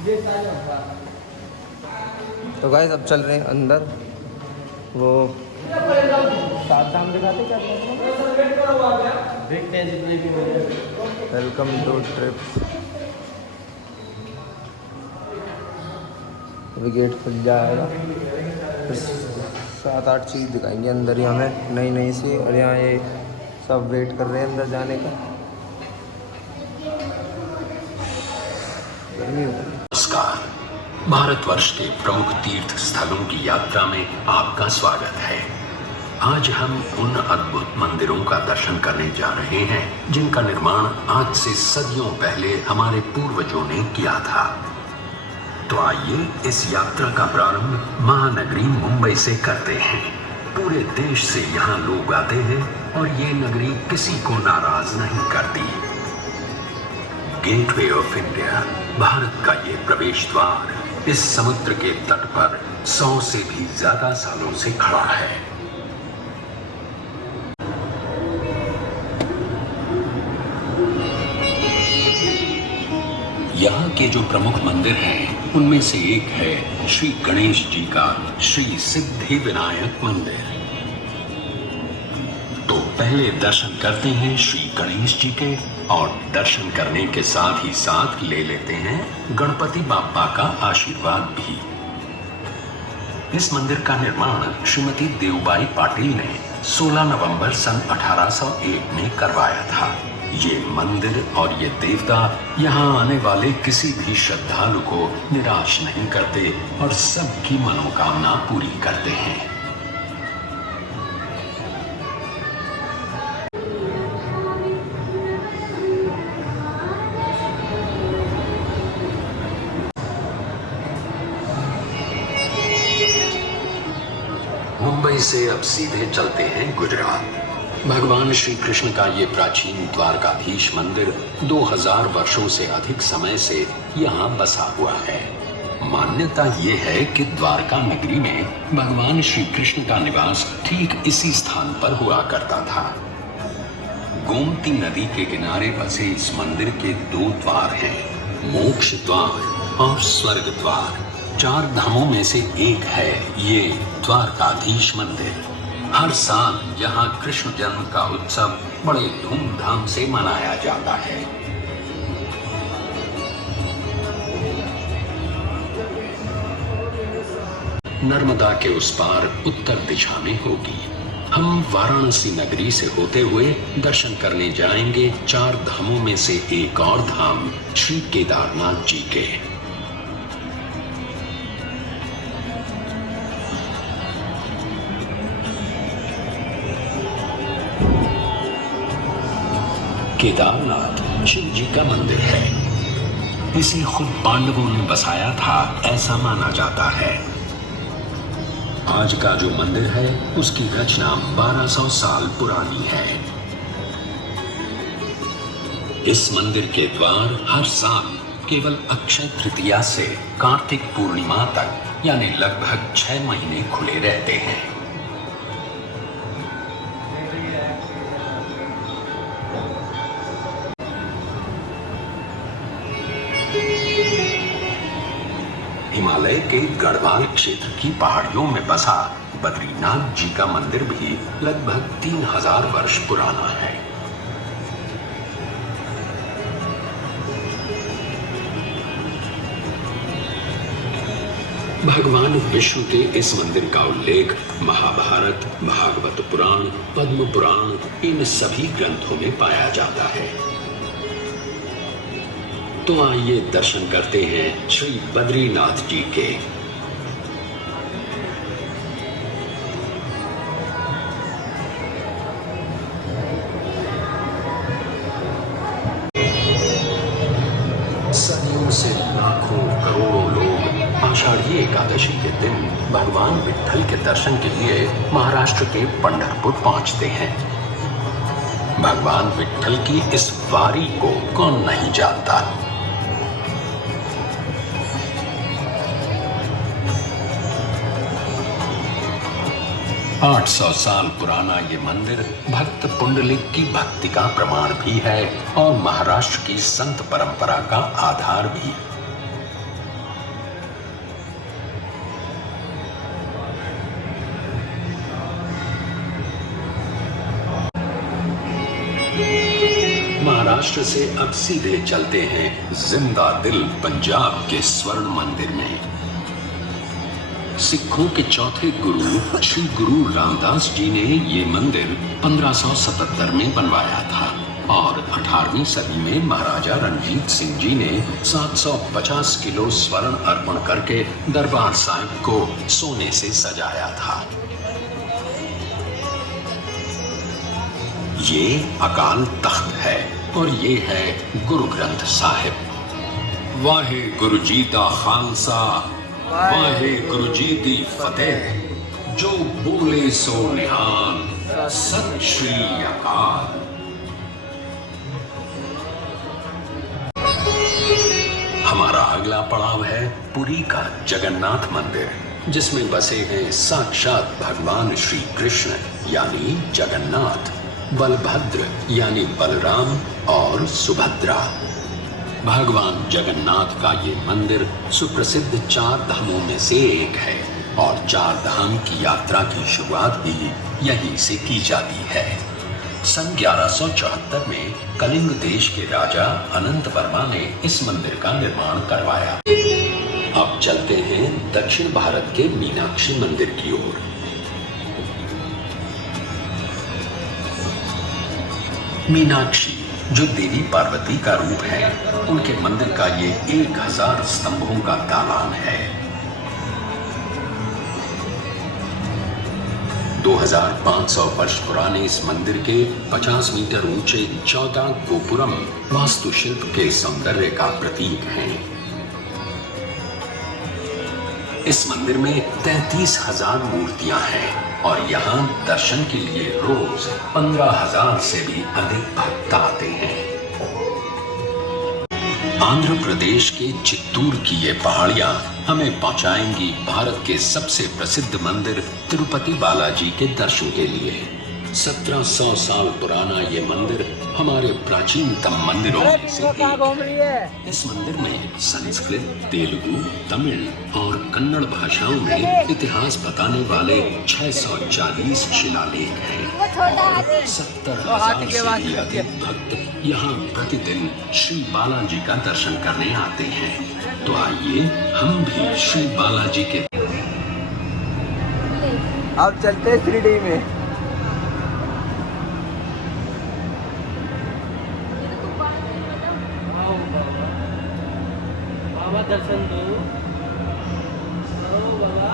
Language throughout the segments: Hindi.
तो गाइस अब चल रहे हैं अंदर। वो सात धाम दिखाते क्या देखते हैं जितने भी। Welcome to trip. अभी गेट खुल जाएगा, फिर 7-8 चीज़ दिखाएंगे अंदर ही हमें नई नई सी। और यहाँ ये सब वेट कर रहे हैं अंदर जाने का। गर्मी हो गई। नमस्कार। भारतवर्ष के प्रमुख तीर्थ स्थलों की यात्रा में आपका स्वागत है। आज हम उन अद्भुत मंदिरों का दर्शन करने जा रहे हैं जिनका निर्माण आज से सदियों पहले हमारे पूर्वजों ने किया था। तो आइए इस यात्रा का प्रारंभ महानगरी मुंबई से करते हैं। पूरे देश से यहाँ लोग आते हैं और ये नगरी किसी को नाराज नहीं करती। गेटवे ऑफ इंडिया, भारत का ये प्रवेश द्वार इस समुद्र के तट पर 100 से भी ज्यादा सालों से खड़ा है। यहाँ के जो प्रमुख मंदिर हैं, उनमें से एक है श्री गणेश जी का श्री सिद्धि विनायक मंदिर। तो पहले दर्शन करते हैं श्री गणेश जी के, और दर्शन करने के साथ ही साथ ले लेते हैं गणपति बाप्पा का आशीर्वाद भी। इस मंदिर का निर्माण श्रीमती देवबाई पाटिल ने 16 नवंबर सन 1801 में करवाया था। ये मंदिर और ये देवता यहाँ आने वाले किसी भी श्रद्धालु को निराश नहीं करते और सबकी मनोकामना पूरी करते हैं। मुंबई से अब सीधे चलते हैं गुजरात। भगवान श्री कृष्ण का ये प्राचीन द्वारकाधीश मंदिर 2000 वर्षों से अधिक समय से यहाँ बसा हुआ है। मान्यता ये है कि द्वारका नगरी में भगवान श्री कृष्ण का निवास ठीक इसी स्थान पर हुआ करता था। गोमती नदी के किनारे बसे इस मंदिर के 2 द्वार हैं, मोक्ष द्वार और स्वर्ग द्वार। 4 धामों में से एक है ये द्वारकाधीश मंदिर। हर साल यहाँ कृष्ण जन्म का उत्सव बड़े धूमधाम से मनाया जाता है। नर्मदा के उस पार उत्तर दिशा में होगी। हम वाराणसी नगरी से होते हुए दर्शन करने जाएंगे 4 धामों में से एक और धाम श्री केदारनाथ जी के। केदारनाथ शिव जी का मंदिर है। इसे खुद पांडवों ने बसाया था, ऐसा माना जाता है। आज का जो मंदिर है उसकी रचना 1200 साल पुरानी है। इस मंदिर के द्वार हर साल केवल अक्षय तृतीया से कार्तिक पूर्णिमा तक यानी लगभग 6 महीने खुले रहते हैं। हिमालय के गढ़वाल क्षेत्र की पहाड़ियों में बसा बद्रीनाथ जी का मंदिर भी लगभग 3000 वर्ष पुराना है। भगवान विष्णु के इस मंदिर का उल्लेख महाभारत, भागवत पुराण, पद्म पुराण इन सभी ग्रंथों में पाया जाता है। तो आइए दर्शन करते हैं श्री बद्रीनाथ जी के। सदियों से लाखों करोड़ों लोग आषाढ़ी एकादशी के दिन भगवान विट्ठल के दर्शन के लिए महाराष्ट्र के पंढरपुर पहुंचते हैं। भगवान विट्ठल की इस वारी को कौन नहीं जानता। 800 साल पुराना ये मंदिर भक्त पुंडलिक की भक्ति का प्रमाण भी है और महाराष्ट्र की संत परंपरा का आधार भी। महाराष्ट्र से अब सीधे चलते हैं जिंदा दिल पंजाब के स्वर्ण मंदिर में। सिखों के चौथे गुरु श्री गुरु रामदास जी ने ये मंदिर 1577 में बनवाया था और 18वीं सदी में महाराजा रणजीत सिंह जी ने 750 किलो स्वर्ण अर्पण करके दरबार साहिब को सोने से सजाया था। ये अकाल तख्त है और ये है गुरु ग्रंथ साहिब। वाहे गुरु जी दा खालसा, वाहे गुरु जी दी फतेह, जो बोले सो निहाल, सत श्री अकाल। हमारा अगला पड़ाव है पुरी का जगन्नाथ मंदिर, जिसमें बसे हैं साक्षात भगवान श्री कृष्ण यानी जगन्नाथ, बलभद्र यानी बलराम और सुभद्रा। भगवान जगन्नाथ का ये मंदिर सुप्रसिद्ध 4 धामों में से एक है और 4 धाम की यात्रा की शुरुआत भी यहीं से की जाती है। सन 1174 में कलिंग देश के राजा अनंत वर्मा ने इस मंदिर का निर्माण करवाया। अब चलते हैं दक्षिण भारत के मीनाक्षी मंदिर की ओर। मीनाक्षी जो देवी पार्वती का रूप है, उनके मंदिर का ये 1000 स्तंभों का दालान है। 2500 वर्ष पुराने इस मंदिर के 50 मीटर ऊंचे 14 गोपुरम वास्तुशिल्प के सौंदर्य का प्रतीक हैं। इस मंदिर में 33,000 मूर्तियां हैं और यहाँ दर्शन के लिए रोज 15,000 से भी अधिक भक्त आते हैं। आंध्र प्रदेश के चित्तूर की ये पहाड़ियां हमें पहुंचाएंगी भारत के सबसे प्रसिद्ध मंदिर तिरुपति बालाजी के दर्शन के लिए। 1700 साल पुराना ये मंदिर हमारे प्राचीनतम मंदिरों में से एक है। इस मंदिर में संस्कृत, तेलुगु, तमिल और कन्नड़ भाषाओं में इतिहास बताने वाले 640 शिलालेख हैं। 70,000 से भी अधिक भक्त यहाँ प्रतिदिन श्री बालाजी का दर्शन करने आते हैं। तो आइए हम भी श्री बालाजी के अब चलते हैं शिरडी में। दर्शन दो बाबा।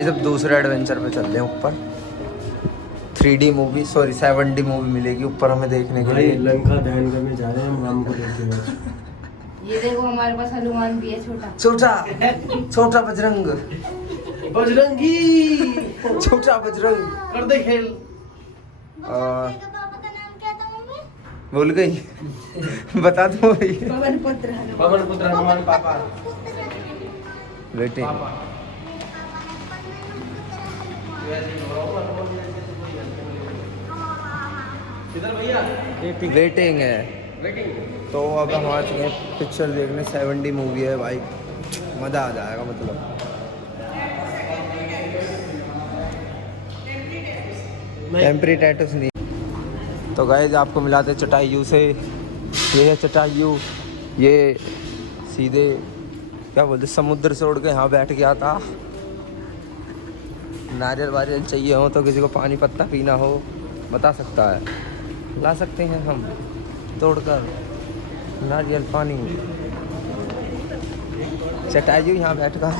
जब दूसरे एडवेंचर पे चल रहे हैं ऊपर 3D मूवी 7D मूवी मिलेगी ऊपर हमें देखने के लिए। लंका दहन करने जा रहे हैं हम राम को देखते हुए। ये देखो हमारे पास हनुमान भी है, छोटा बजरंग, बजरंगी छोटा बजरंग कर दे खेल। भूल गई बता दो भाई। पवन पुत्र हनुमान पापा। बेटे वेटिंग है। तो अब हम आ चुके हैं पिक्चर देखने। 7D मूवी है भाई, मज़ा आ जाएगा। मतलब टेम्परी टैटूस नहीं। तो गाइस आपको मिलाते चटाइयों से। ये है चटाइयों, ये सीधे क्या बोलते समुद्र से उड़ के यहाँ बैठ गया था। नारियल वारियल चाहिए हो तो किसी को पानी पत्ता पीना हो बता सकता है, ला सकते हैं हम तोड़कर नारियल पानी। चटाइयों यहाँ बैठ कर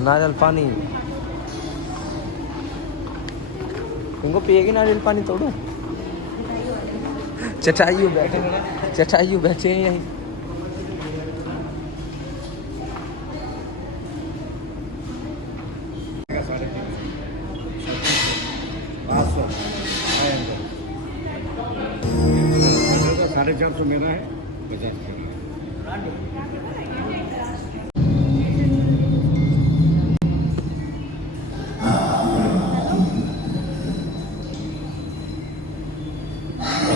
नारियल पानी। तुमको पिएगी नारियल पानी? तोड़ो। चटाइयों बैठे हैं यहीं। 450 मेरा है, 50 का।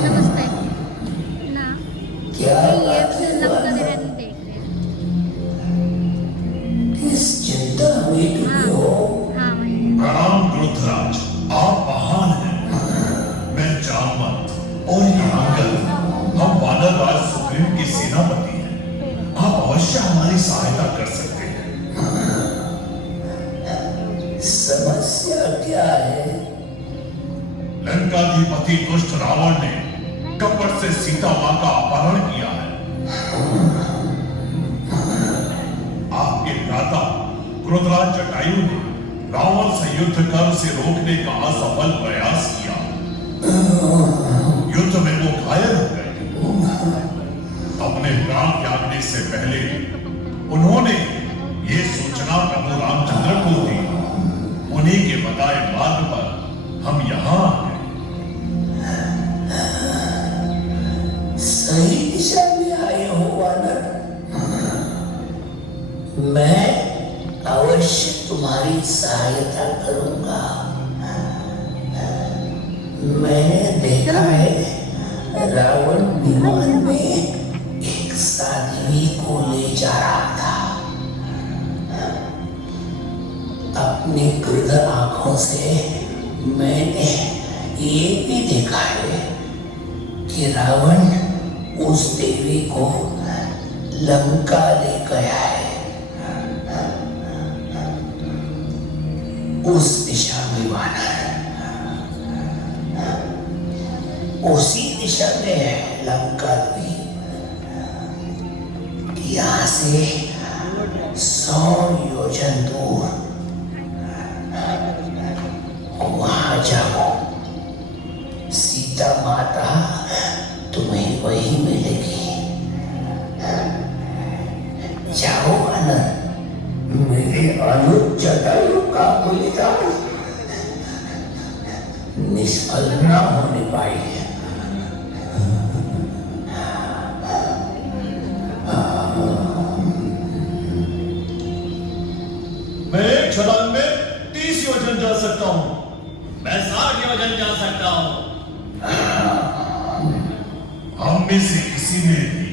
नमस्ते ना क्या ये फिल्म का ध्यान देख रहे किस चिंता में तुम हो? हाँ वही प्रणाम रुद्रराज, आप महान हैं। मैं जामवंत और ये मंगल, हम वानर राज सुग्रीव के सेनापति हैं। आप अवश्य हमारी सहायता कर सकते हैं। समस्या क्या है? लंकाधिपति दुष्ट रावण ने कपट से सीता मां का अपहरण किया है। आपके भ्राता क्रोधराज जटायु ने रावण से युद्ध कर उसे रोकने का असफल प्रयास किया। युद्ध में वो घायल हो गए। अपने प्राण त्यागने से पहले उन्होंने ये सूचना प्रभु रामचंद्र को दी। उन्हीं के बताए मार्ग पर हम यहाँ आए। सही दिशा में आए हो वानर। मैं अवश्य तुम्हारी सहायता करूंगा। मैंने देखा है रावण विमान में एक साध्वी को ले जा रहा था। अपनी क्रुद्ध आंखों से मैंने ये भी देखा है कि रावण उस देवी को लंका ले गया है। उस दिशा में वानर, उसी दिशा में है लंका द्वीप। यहां से 100 योजन दूर वहां जाओ। सीता माता तुम्हें वही मिलेगी। जाओ वानर, मेरे अनुज जटायु का बलिदान निष्फल न होने पाए। मैं एक छलांग में 30 योजन जा सकता हूँ। मैं 60 योजन जा सकता हूँ। हम में से किसी ने भी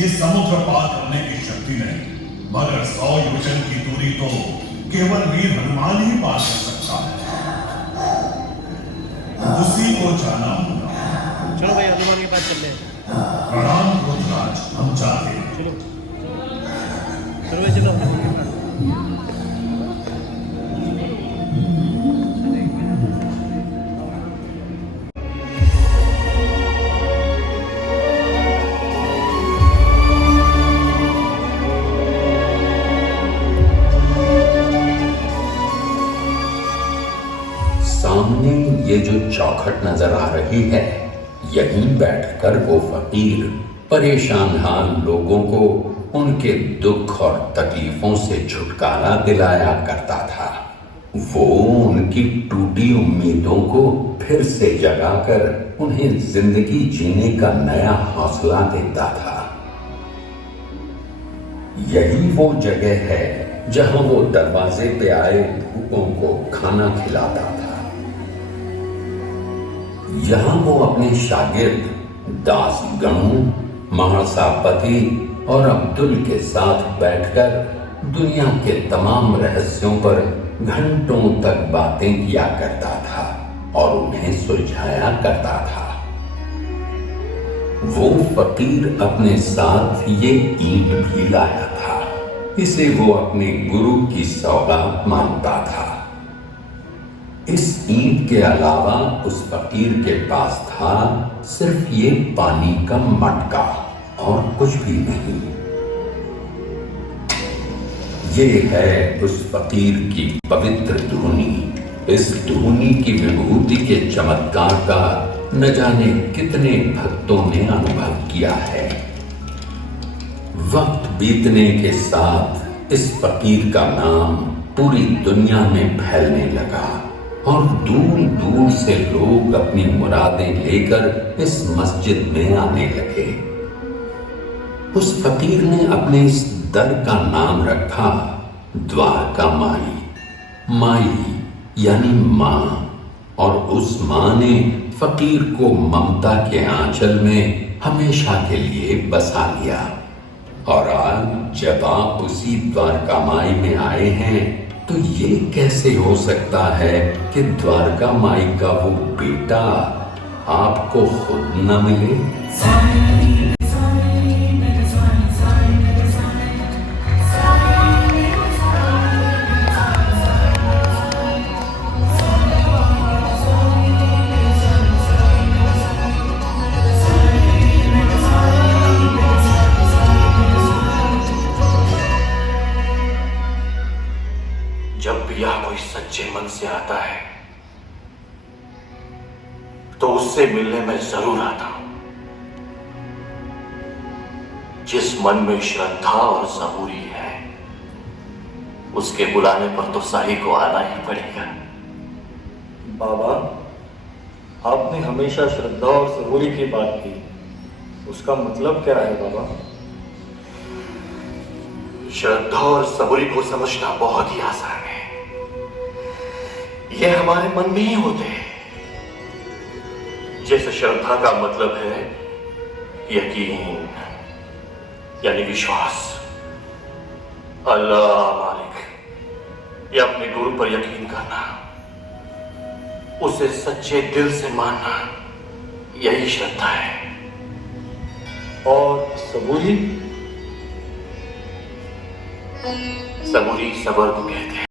ये समुद्र पार करने की शक्ति नहीं, मगर 100 योजन की दूरी तो केवल वीर हनुमान ही पार कर सकता है। उसी को जाना होगा। चलो भाई हनुमान के पास चलते हैं। प्रणाम रुद्रराज, हम चाहते हैं। चलो चलो हनुमान के पास। सामने ये जो चौखट नजर आ रही है, यहीं बैठकर वो फकीर परेशान हाल लोगों को उनके दुख और तकलीफों से छुटकारा दिलाया करता था। वो उनकी टूटी उम्मीदों को फिर से जगाकर उन्हें जिंदगी जीने का नया हौसला देता था। यही वो जगह है जहां वो दरवाजे पे आए भूखों को खाना खिलाता था। यहाँ वो अपने शागिर्द दासगणों, महासापति और अब्दुल के साथ बैठकर दुनिया के तमाम रहस्यों पर घंटों तक बातें किया करता था और उन्हें सुलझाया करता था। वो फकीर अपने साथ ये ईंट भी लाया था। इसे वो अपने गुरु की सौगात मानता था। इस ईंट के अलावा उस फकीर के पास था सिर्फ ये पानी का मटका और कुछ भी नहीं। ये है उस फकीर की पवित्र धुनी। इस धुनी की विभूति के चमत्कार का न जाने कितने भक्तों ने अनुभव किया है। वक्त बीतने के साथ इस फकीर का नाम पूरी दुनिया में फैलने लगा और दूर दूर से लोग अपनी मुरादें लेकर इस मस्जिद में आने लगे। उस फकीर ने अपने इस दर का नाम रखा द्वारका माई। माई यानी माँ, और उस माँ ने फकीर को ममता के आंचल में हमेशा के लिए बसा लिया। और आज जब आप उसी द्वारका माई में आए हैं तो ये कैसे हो सकता है कि द्वारका माई का वो बेटा आपको खुद न मिले? जब भी यह कोई सच्चे मन से आता है तो उससे मिलने में जरूर आता हूं। जिस मन में श्रद्धा और सबूरी है उसके बुलाने पर तो साई को आना ही पड़ेगा। बाबा, आपने हमेशा श्रद्धा और सबूरी की बात की, उसका मतलब क्या है बाबा? श्रद्धा और सबूरी को समझना बहुत ही आसान है। ये हमारे मन में ही होते हैं। जैसे श्रद्धा का मतलब है यकीन यानी विश्वास, अल्लाह मालिक या अपने गुरु पर यकीन करना, उसे सच्चे दिल से मानना, यही श्रद्धा है। और सबूरी? सबूरी सबर को कहते हैं।